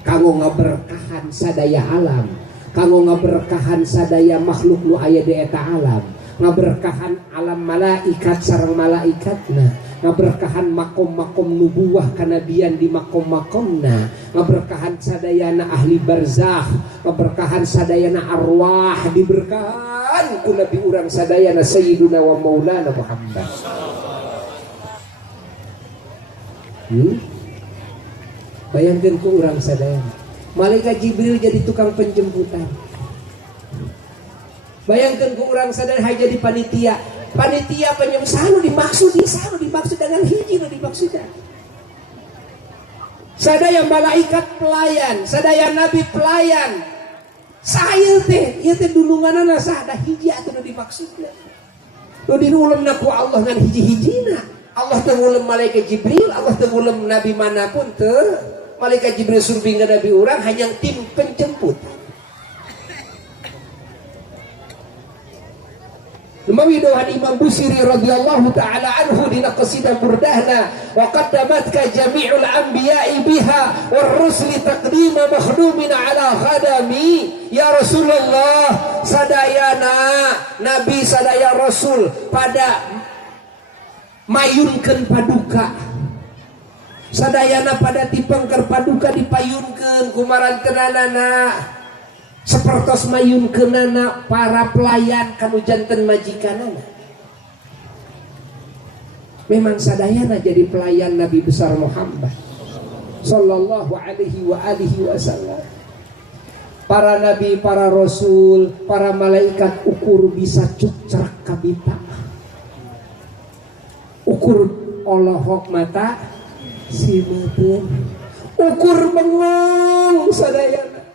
kanggo ngaberkahan sadaya alam, kanggo ngaberkahan sadaya makhluk nu aya di eta alam, ngaberkahan alam malaikat sareng malaikatna, ngaberkahan makom-makom nubuwah kanabian di makom-makomna, ngaberkahan sadayana ahli barzakh, ngaberkahan sadayana arwah, diberkahan ku nabi urang sadayana sayyiduna wa maulana Muhammad. Bayangkan ku urang sadayana malaikat Jibril jadi tukang penjemputan. Bayangkan ku urang sadayana jadi panitia penyemsanu dimaksud dengan hiji nu dimaksudkan. Sadaya malaikat pelayan, sadaya nabi pelayan. Saeu teh ieu teh dulunganana sada hiji atuh nu dimaksudna. Nu diulemna ku Allah ngan hiji-hijina. Allah teh ngulem malaikat Jibril, Allah teh ngulem nabi manapun teu. Malaikat Jibril surbing nabi urang hanya tim penjemput. Lumawi dohan Imam Busiri radhiyallahu ta'ala anhu dina qasidah burdahna wa qaddamatka jami'ul anbiya'i biha war rusli taqdima makhdumin ala khadami. Ya Rasulullah, sadayana nabi sadaya rasul pada mayunkeun paduka, sadayana pada tipengker paduka dipayunkeun kumaranteunana sapertos mayunkeunana para pelayan kanu janten majikanana. Memang sadayana jadi pelayan Nabi besar Muhammad sallallahu alaihi wasallam. Para nabi, para rasul, para malaikat ukur bisa cukcerak kabita, ukur olohok mata simeun, ukur bengong sadayana,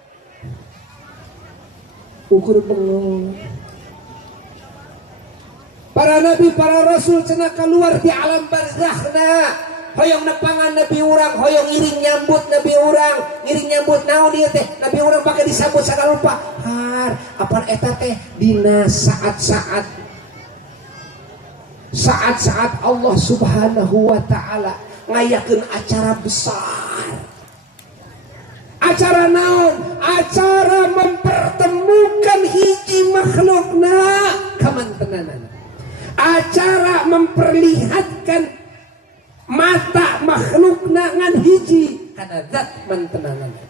ukur bengong. Para nabi, para rasul cenah keluar di alam barzakhna, hoyong nepangan nabi urang, hoyong ngiring nyambut nabi urang, ngiring nyambut naon ieu teh? Nabi urang pake disambut sagala rupa. Har, apaan eta teh? Dina saat-saat Allah Subhanahu wa taala ngayakeun acara besar. Acara naon? Acara mempertemukan hiji makhlukna kamantenanana. Acara memperlihatkan mata makhlukna ngan hiji kana zat mantenanana.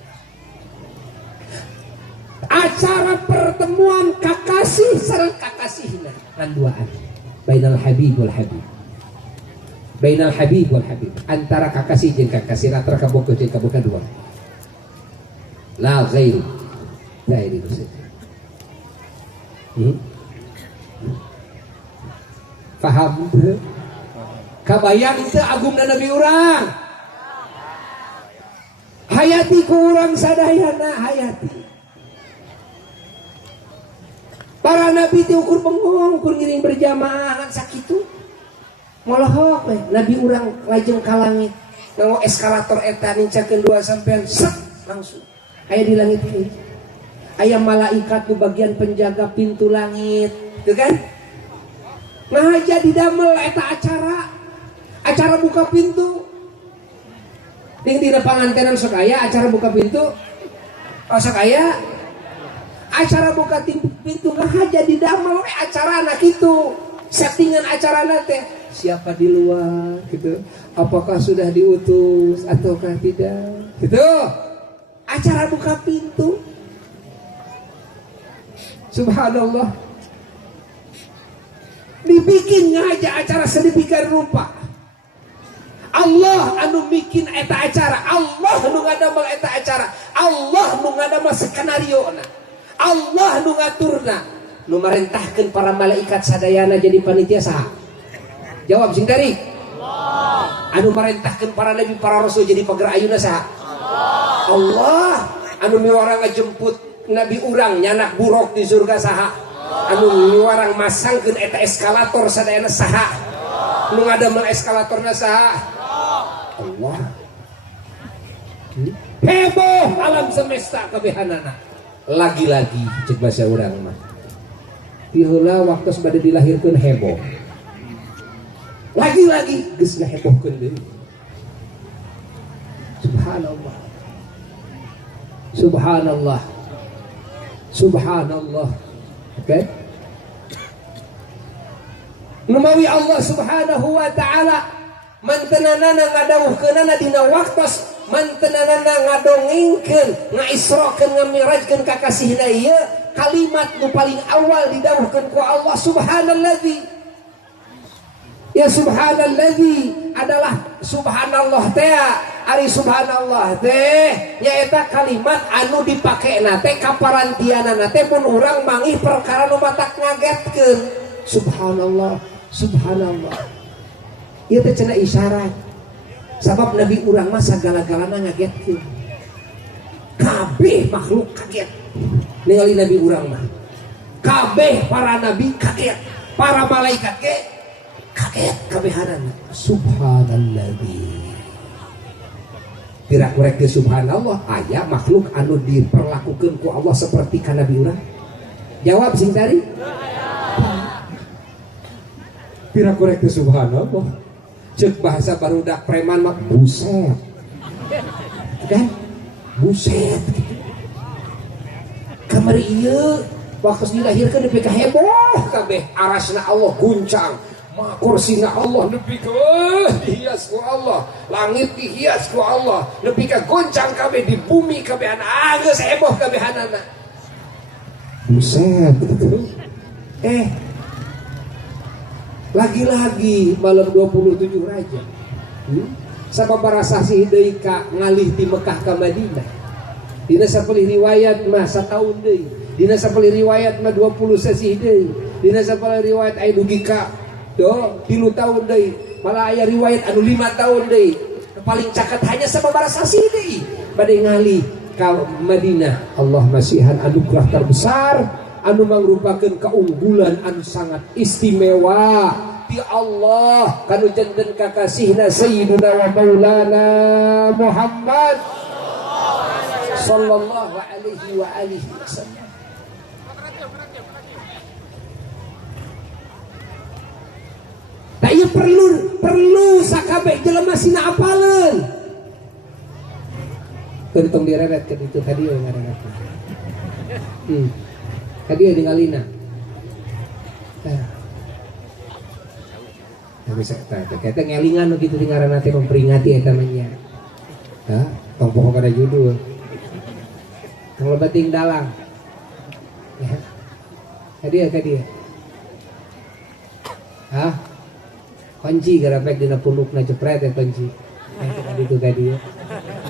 Acara pertemuan kakasih sareng kakasihna ngan duaan. Bainal habib wal habib. Bainal habib wal habib. Antara kakasih jeung kakasih antara kabogoh jeung kabogoh dua. La ghair. Ghair itu saja. Paham? Kabayang teu agungna nabi urang. Hayati ku urang sadayana hayati. Para nabi teh ukur bengong, ukur ngiring berjamaah ngan sakitu. Molohok we, nabi urang lajeng ka langit. Nganggo eskalator eta nincakeun dua sampean set langsung. Aya di langit ieu. Aya malaikat di bagian penjaga pintu langit, teu kan? Ngahaja didamel eta acara buka pintu. Ning dina pangantenan sok aya acara buka pintu. Oh sok aya acara buka pintu ngahaja didamel we acarana kitu. Settingan acarana teh siapa di luar gitu. Apakah sudah diutus ataukah tidak? Gitu. Acara buka pintu. Subhanallah. Dibikin ngaja acara sedemikian rupa. Allah anu bikin eta acara, Allah nu ngadamel eta acara, Allah nu ngadamel skenario na, Allah nu ngaturna, nu marentahkeun para malaikat sadayana jadi panitia saha? Jawab sing tadi. Allah. Anu marentahkeun para nabi, para rasul jadi pager ayeuna saha? Allah. Allah. Anu miwara ngajemput nabi urang nyanak burok di surga saha? Anu miwarang masangkeun eta eskalator sadayana saha? Nu ngadamel eskalatorna saha? Allah. Heboh alam semesta kabehanana. Lagi-lagi cek bahasa urang mah. Piheula waktu bade dilahirkeun heboh. Lagi-lagi geus ngahebohkeun deui. Subhanallah. Subhanallah. Subhanallah. Okay. Numawi Allah Subhanahu wa ta'ala mantenanana ngadawuhkeunana dina waktos, mantenanana ngadongengkeun, ngaisrokeun, ngamirajkeun kakasihna ieu kalimat nu paling awal didawuhkeun ku Allah subhanalladzi. Ya subhanalladzi adalah subhanallah teh, ari subhanallah teh nyaeta kalimat anu dipakena teh kaparantianana teh mun urang mangih perkara nu matak ngagetkeun. Subhanallah, subhanallah. Ieu teh cenah isyarat. Sabab Nabi urang mah sagala-galana ngagetkeun. Kabeh makhluk kaget. Ningali Nabi urang mah. Kabeh para nabi kaget. Para malaikat ge kaget kabehanana. Subhanalladzi. Kira-kira ke subhanallah aya makhluk anu diperlakukeun ku Allah seperti ka Nabi urang? Jawab sing tadi. Kira-kira ke subhanallah. Cek bahasa barudak preman mah buset. Kan? Buset gitu. Kamari ieu waktu dilahirkeun nepi ka heboh kabeh, arasna Allah guncang, kursina Allah nepi ka dihias ku Allah, langit dihias ku Allah, nepi ka goncang kabeh di bumi kabeh geus heboh kabehanana. Buset gitu. Lagi-lagi malam 27 Rajab sababaraha sasih deui ka ngalih ti Mekah ka Madinah. Dina sapeulir riwayat mah sataun deui, dina sapeulir riwayat mah 20 sasih deui, dina sapeulir riwayat aya dugi ka 3 tahun deui, malah aya riwayat anu 5 tahun deui. Paling caket hanya sababaraha sasih deui bade ngalih ka Madinah. Allah masihan anugerah terbesar anu mangrupakeun keunggulan anu sangat istimewa ti Allah kanu janten kakasihna sayyiduna wa maulana Muhammad sallallahu alaihi wa alihi wasallam. Nah, ieu perlu sakabeh jelema sina apaleun. Tong direret ke ditu tadi we ngaranna. Tadi ada ngalina. Nah, bisa kita ngelingan gitu di ngaranna teh memperingati eta mah nya. Hah, tong poho kada judul. Tong lebating dalang. Ya. Tadi. Hah? Kunci garapek dina pundukna cepret ya kunci. Tadi itu tadi ya.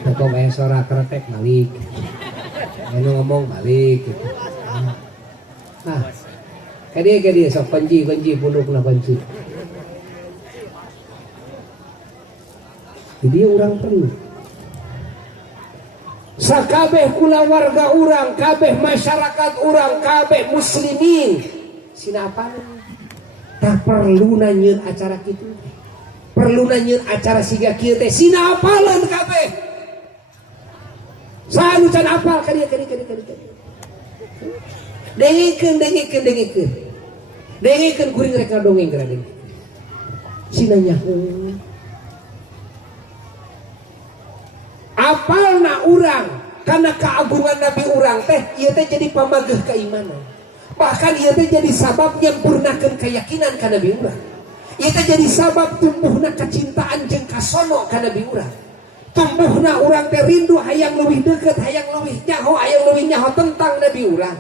Toko aya sora kretek balik. Anu ngomong balik gitu. Nah, kadia sok kunci pundukna kunci. Jadi orang perlu. Sakabeh kula warga orang, kabeh masyarakat orang, kabeh muslimin. Sina apa? Tak perlu nanyeun acara kitu. Perlu nanyeun acara siga kieu teh sina apaleun kabeh. Saha can apal kadia. Dengikeun. Dengikeun kuring rek dongeng gradeng. Sina nyaho. Apalna urang karena keagungan Nabi urang teh ieu teh jadi pamageuh keimanan. Bahkan ieu teh jadi sabab nyempurnakeun keyakinan ka Nabi urang. Ieu teh jadi sabab tumbuhna kecintaan jeung kasono ka Nabi urang. Tumbuhna urang teh rindu hayang leuwih deukeut, hayang leuwih nyaho tentang Nabi urang.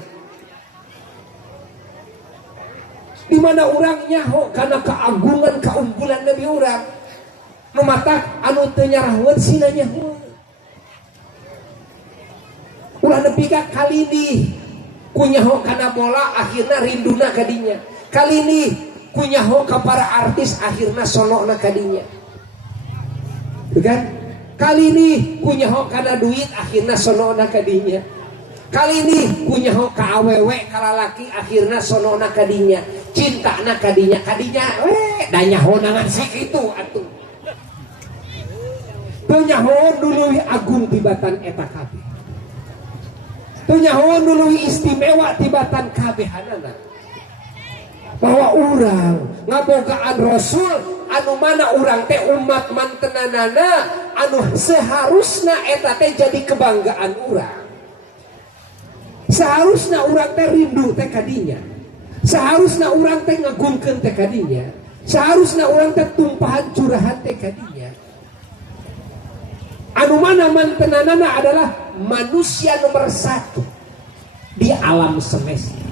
Di mana urang nyaho karena keagungan keunggulan Nabi urang. Nu matak anu teu nyarahkeun sina nyaho. Ulah nepi ka kalini kunyaho kana bola akhirna rinduna kadinya. Kalini kunyaho ka para artis akhirna sonona kadinya. Bukan? Kalini kunyaho kana duit akhirna sonona kadinya. Kalini kunyaho ka awewe ka lalaki akhirna sonona kadinya. Cintana kadinya da nyaho nangan sakitu atuh. Teu nyaho dulu agung tibatan eta kabeh. Tunyahoan dulu istimewa tibatan kabehanana bahwa urang ngabogaan Rasul anu mana urang teh umat mantenanana anu seharusna eta teh jadi kebanggaan urang. Seharusna urang teh rindu teh kadinya. Seharusna urang teh ngagungkeun teh kadinya. Seharusnya orang teh tumpahan curahan teh kadinya. Anu mana mantenanana adalah manusia nomor 1 di alam semesta.